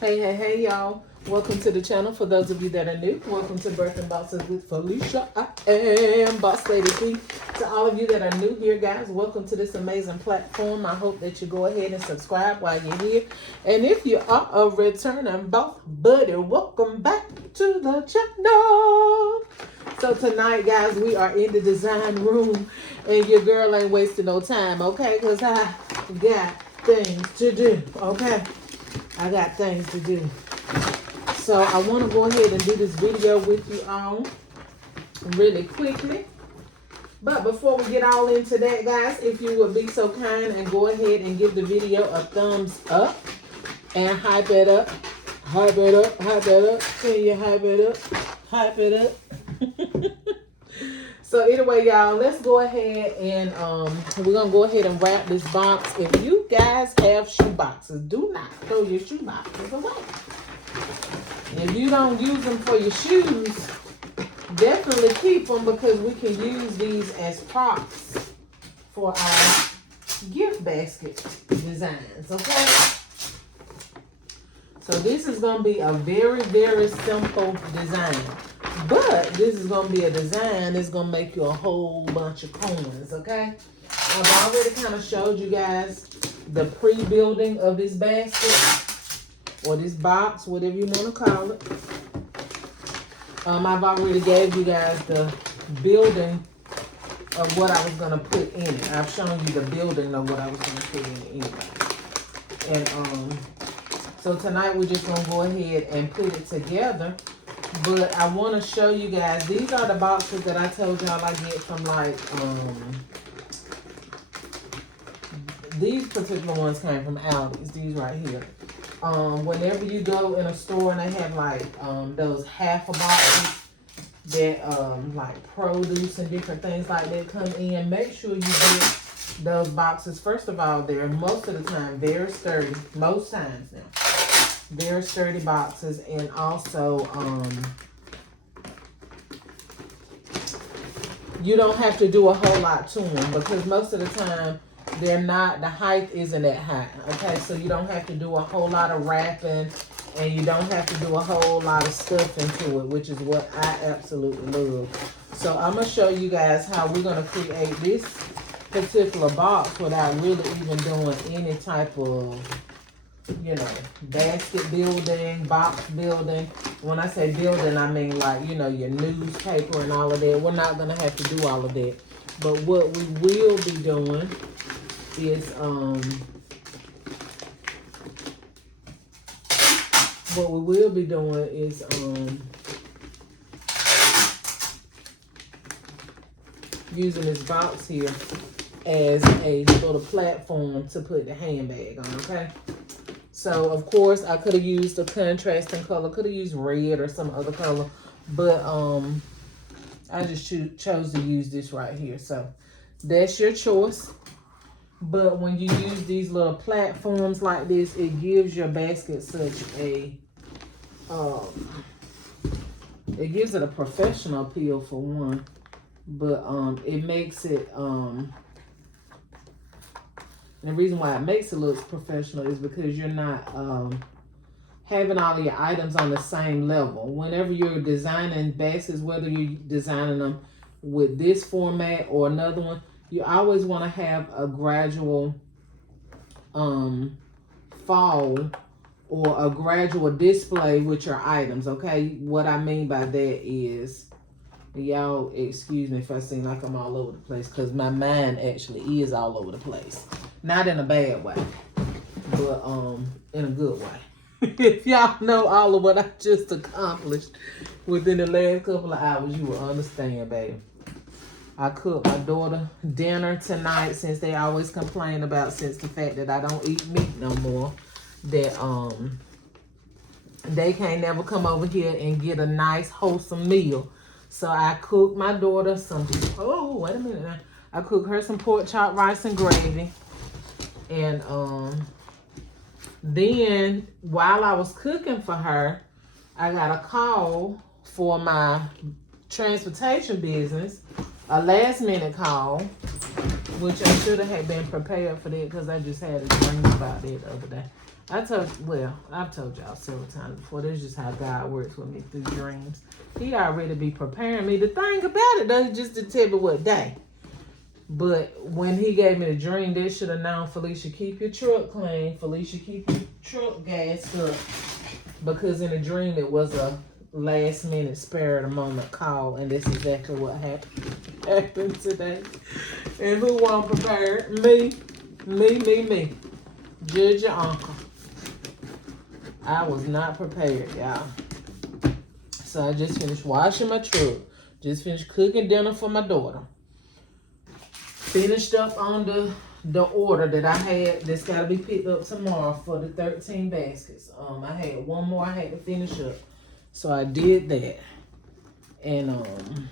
Hey, y'all. Welcome to the channel. For those of you that are new, welcome to Birthing Bosses with Felicia. I am Boss Lady P. To all of you that are new here, guys, welcome to this amazing platform. I hope that you go ahead and subscribe while you're here. And if you are a returning boss buddy, welcome back to the channel. So tonight, guys, we are in the design room, and your girl ain't wasting no time, okay? Because I got things to do, okay? I got things to do. So I want to go ahead and do this video with you all really quickly. But before we get all into that, guys, if you would be so kind and go ahead and give the video a thumbs up and hype it up. Hype it up, hype it up. Can you hype it up? Hype it up. So anyway, y'all, let's go ahead and we're gonna go ahead and wrap this box. If you guys have shoe boxes, do not throw your shoe boxes away. If you don't use them for your shoes, definitely keep them, because we can use these as props for our gift basket designs, okay? So this is gonna be a very, very simple design. But this is going to be a design that's going to make you a whole bunch of coins, okay? I've already kind of showed you guys the pre-building of this basket or this box, whatever you want to call it. I've already gave you guys the building of what I was going to put in it. I've shown you the building of what I was going to put in it anyway. And so tonight we're just going to go ahead and put it together. But I want to show you guys, these are the boxes that I told y'all I get from, like, these particular ones came from Aldi's, these right here. Whenever you go in a store and they have, like, those half a boxes that, like, produce and different things like that come in, make sure you get those boxes. First of all, they're most of the time very sturdy, most times now. Very sturdy boxes, and also you don't have to do a whole lot to them, because most of the time they're not, the height isn't that high, okay? So you don't have to do a whole lot of wrapping, and you don't have to do a whole lot of stuff into it, which is what I absolutely love. So I'm going to show you guys how we're going to create this particular box without really even doing any type of, you know, basket building, box building. When I say building, I mean, like, you know, your newspaper and all of that. We're not going to have to do all of that. But what we will be doing is, using this box here as a little platform to put the handbag on, okay? So, of course, I could have used a contrasting color. Could have used red or some other color. But I just chose to use this right here. So, that's your choice. But when you use these little platforms like this, it gives your basket such a... it gives it a professional appeal, for one. But it makes it... And the reason why it makes it look professional is because you're not having all of your items on the same level. Whenever you're designing baskets, whether you're designing them with this format or another one, you always want to have a gradual fall or a gradual display with your items, okay? What I mean by that is, y'all excuse me if I seem like I'm all over the place, because my mind actually is all over the place. Not in a bad way, but in a good way. If y'all know all of what I just accomplished within the last couple of hours, you will understand, baby. I cooked my daughter dinner tonight, since they always complain about, since the fact that I don't eat meat no more, that they can't never come over here and get a nice wholesome meal. So I cooked my daughter some, oh, wait a minute now. I cooked her some pork chop, rice, and gravy. And then while I was cooking for her, I got a call for my transportation business, a last minute call, which I should have been prepared for that, because I just had a dream about it the other day. I've told y'all several times before, this is just how God works with me through dreams. He already be preparing me. The thing about it, though, just to tell me what day. But when he gave me the dream, they should have known, Felicia, keep your truck clean. Felicia, keep your truck gassed up. Because in the dream, it was a last minute, spare of the moment call. And this is exactly what happened today. And who wasn't prepared? Me. Judge your uncle. I was not prepared, y'all. So I just finished washing my truck. Just finished cooking dinner for my daughter. Finished up on the order that I had that's got to be picked up tomorrow for the 13 baskets. I had one more I had to finish up. So I did that. And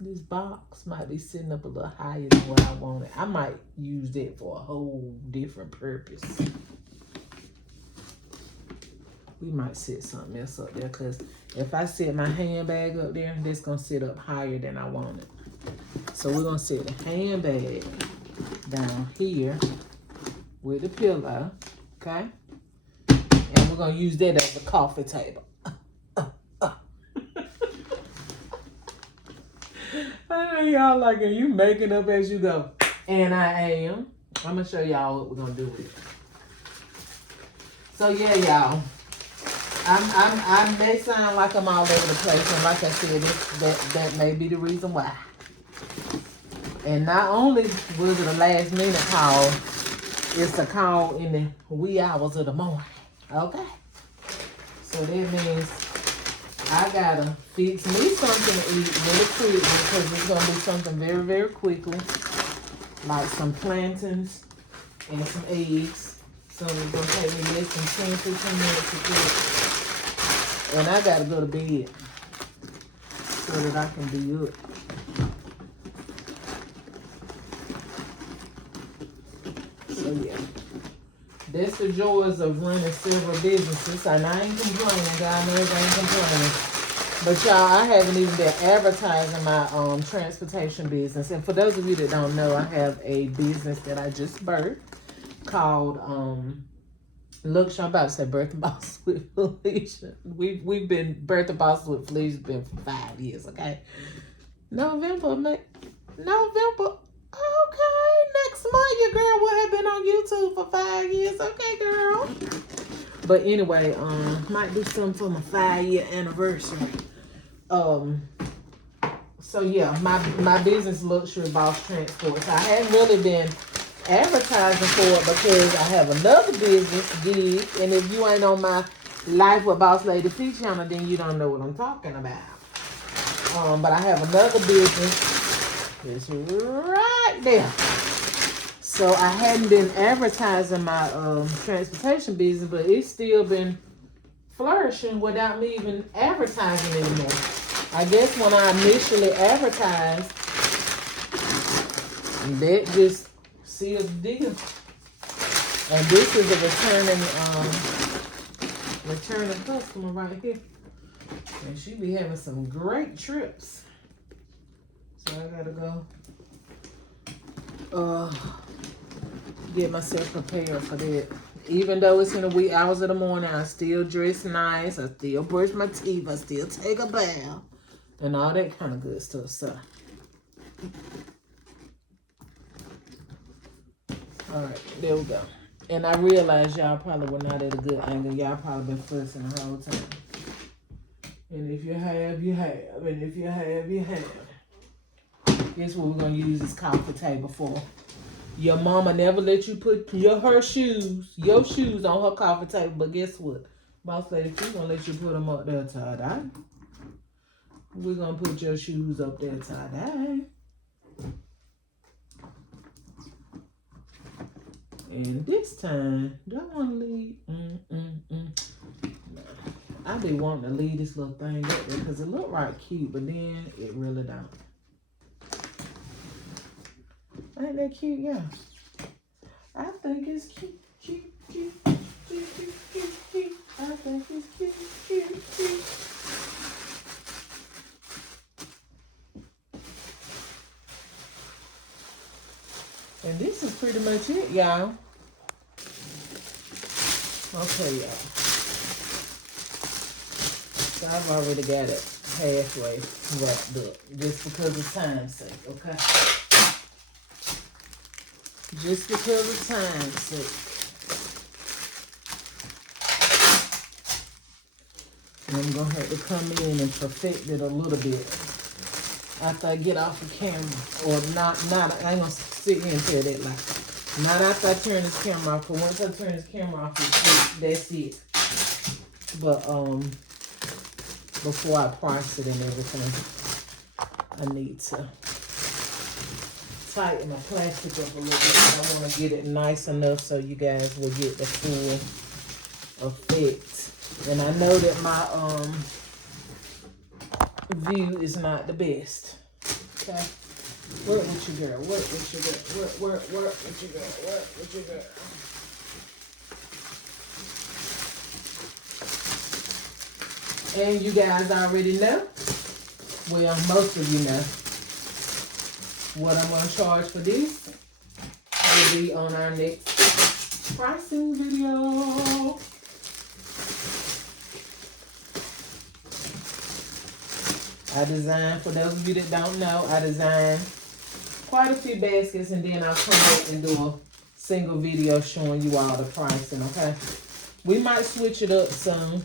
this box might be sitting up a little higher than what I wanted. I might use that for a whole different purpose. We might set something else up there, because if I set my handbag up there, that's going to sit up higher than I want it. So we're going to set the handbag down here with the pillow, okay? And we're going to use that as a coffee table. I know y'all like, are you making up as you go? And I am. I'm going to show y'all what we're going to do with it. So yeah, y'all. I may sound like I'm all over the place, and like I said, that may be the reason why. And not only was it a last minute call, it's a call in the wee hours of the morning. Okay? So that means I gotta fix me something to eat really quickly, because it's gonna be something very, very quickly. Like some plantains and some eggs. So it's gonna take me less than 10-15 minutes to cook. And I gotta go to bed so that I can be up. So yeah, that's the joys of running several businesses. And I ain't complaining. God knows I ain't complaining. But y'all, I haven't even been advertising my transportation business. And for those of you that don't know, I have a business that I just birthed called look, I'm about to say Birthing Boss with Felicia. We've been Birthing Boss with Felicia been for 5 years, okay? November. Okay, next month your girl will have been on YouTube for 5 years. Okay, girl. But anyway, might do something for my 5-year anniversary. So yeah, my business, Luxury Boss Transport. So I haven't really been advertising for it because I have another business gig, and if you ain't on my Life with Boss Lady P channel, then you don't know what I'm talking about. But I have another business. It's right there. So I hadn't been advertising my transportation business, but it's still been flourishing without me even advertising anymore. I guess when I initially advertised, that just sealed the deal. And this is a returning customer right here. And she be having some great trips. So I gotta go get myself prepared for that. Even though it's in the wee hours of the morning, I still dress nice. I still brush my teeth. I still take a bath. And all that kind of good stuff. So, alright, there we go. And I realize y'all probably were not at a good angle. Y'all probably been fussing the whole time. And if you have, you have. And if you have, you have. Guess what we're going to use this coffee table for? Your mama never let you put your shoes on her coffee table. But guess what? Boss Lady, she's going to let you put them up there tie-dye. We're going to put your shoes up there tie-dye. And this time, do I want to leave? I be wanting to leave this little thing up there because it look right cute, but then it really don't. Ain't that cute? Yeah. I think it's cute. I think it's cute. And this is pretty y'all. Okay, y'all. So I've already got it halfway wrapped up, just because of time's sake, okay? Just because of time's sake. And I'm going to have to come in and perfect it a little bit after I get off the camera. Or not, I ain't going to sit here and tell that lie. Not after I turn this camera off, because once I turn this camera off, that's it. But, before I price it and everything, I need to tighten my plastic up a little bit. I want to get it nice enough so you guys will get the full effect. And I know that my view is not the best. Okay, work with your girl. Work with your girl. Work with your girl. Work with your girl. And you guys already know, well, most of you know, what I'm going to charge for this will be on our next pricing video. I designed, for those of you that don't know, I designed quite a few baskets, and then I'll come back and do a single video showing you all the pricing, okay? We might switch it up soon,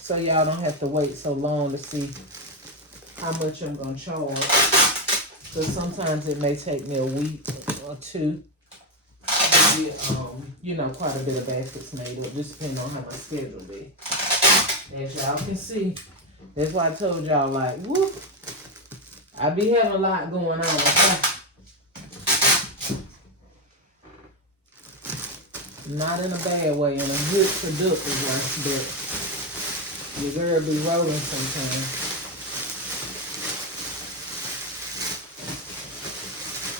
so y'all don't have to wait so long to see how much I'm going to charge. Because sometimes it may take me a week or two to get, you know, quite a bit of baskets made up, just depending on how my schedule be. As y'all can see, that's why I told y'all, like, whoop, I be having a lot going on, okay? Not in a bad way, in a good, productive way, but your girl be rolling sometimes.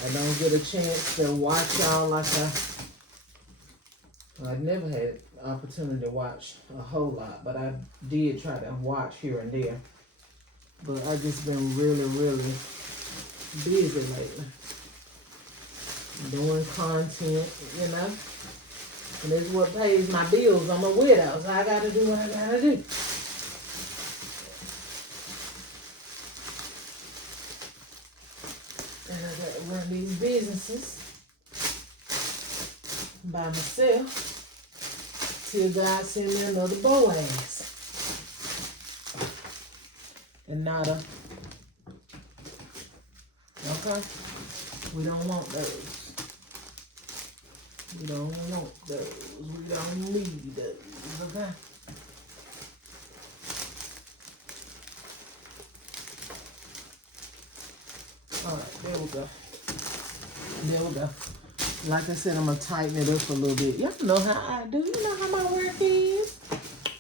I don't get a chance to watch y'all like I've never had the opportunity to watch a whole lot, but I did try to watch here and there. But I just been really, really busy lately. Doing content, you know. And that's what pays my bills. I'm a widow, so I gotta do what I gotta do. And I gotta run these businesses by myself till God send me another Boaz. And not a, okay? We don't want those. We don't want those. We don't need those, okay? Alright, there we go. There we go. Like I said, I'm going to tighten it up a little bit. Y'all know how I do. You know how my work is.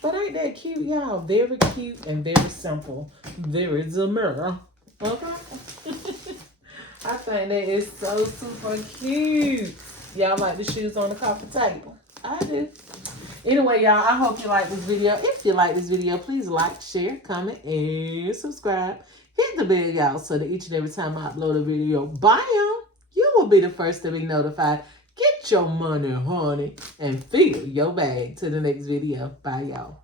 But ain't that cute, y'all? Very cute and very simple. Very Zamira. Okay? I think that is so super cute. Y'all like the shoes on the coffee table? I do. Anyway, y'all, I hope you like this video. If you like this video, please like, share, comment, and subscribe. Hit the bell, y'all, so that each and every time I upload a video, bam, you will be the first to be notified. Get your money, honey, and fill your bag. To the next video. Bye, y'all.